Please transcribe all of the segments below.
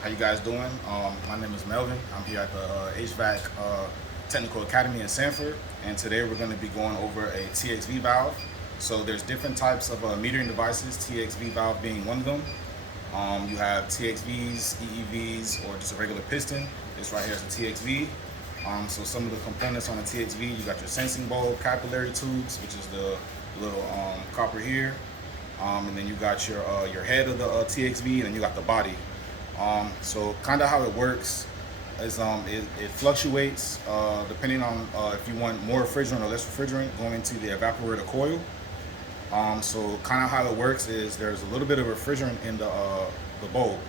How you guys doing? My name is Melvin. I'm here at the HVAC Technical Academy in Sanford, and today we're going to be going over a TXV valve. So there's different types of metering devices, TXV valve being one of them. You have TXVs, EEVs, or just a regular piston. This right here is a TXV. So some of the components on the TXV, you got your sensing bulb, capillary tubes, which is the little copper here. And then you got your head of the TXV, and then you got the body. So kind of how it works is it fluctuates depending on if you want more refrigerant or less refrigerant going into the evaporator coil. So kind of how it works is there's a little bit of refrigerant in the bulb.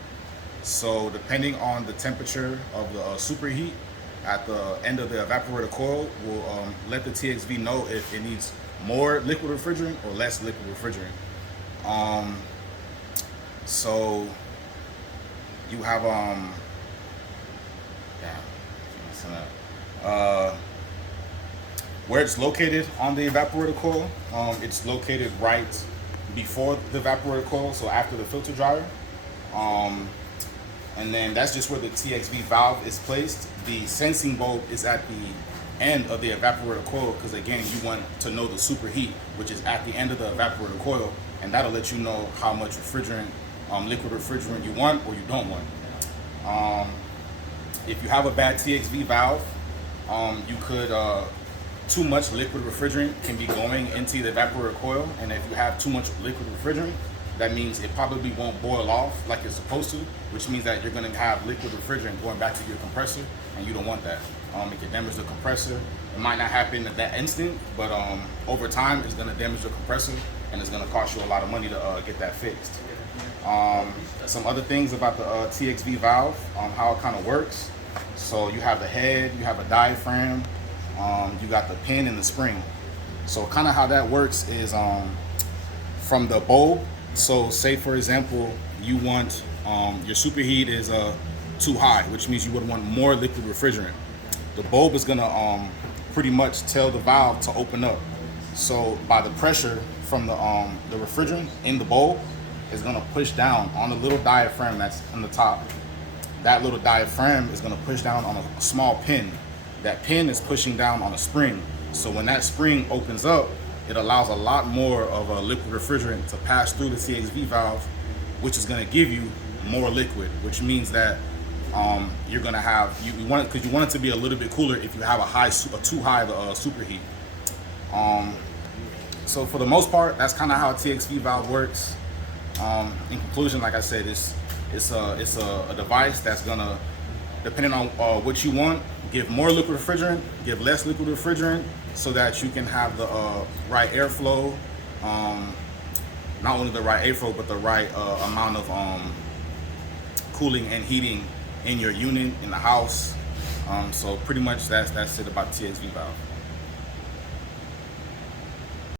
So depending on the temperature of the superheat at the end of the evaporator coil will let the TXV know if it needs more liquid refrigerant or less liquid refrigerant. So you have where it's located on the evaporator coil. It's located right before the evaporator coil, so after the filter dryer. And then that's just where the TXV valve is placed. The sensing bulb is at the end of the evaporator coil because again, you want to know the superheat, which is at the end of the evaporator coil, and that'll let you know how much refrigerant, liquid refrigerant you want or you don't want. If you have a bad TXV valve, you could too much liquid refrigerant can be going into the evaporator coil, and if you have too much liquid refrigerant, that means it probably won't boil off like it's supposed to, which means that you're going to have liquid refrigerant going back to your compressor, and you don't want that. It can damage the compressor. It might not happen at that instant, but over time, it's going to damage the compressor, and it's going to cost you a lot of money to get that fixed. Some other things about the TXV valve, how it kind of works. So you have the head, you have a diaphragm, you got the pin and the spring. So kind of how that works is from the bulb. So say for example, you want your superheat is too high, which means you would want more liquid refrigerant. The bulb is gonna pretty much tell the valve to open up. So by the pressure from the refrigerant in the bulb is gonna push down on the little diaphragm that's on the top. That little diaphragm is gonna push down on a small pin. That pin is pushing down on a spring. So when that spring opens up, it allows a lot more of a liquid refrigerant to pass through the TXV valve, which is gonna give you more liquid, which means that you're gonna have, you want it, because you want it to be a little bit cooler if you have a too high of a superheat. So for the most part, that's kind of how a TXV valve works. In conclusion, like I said, it's a device that's gonna, depending on what you want, give more liquid refrigerant, give less liquid refrigerant, so that you can have the right airflow, not only the right airflow, but the right amount of cooling and heating in your unit, in the house. So pretty much that's it about TXV valve.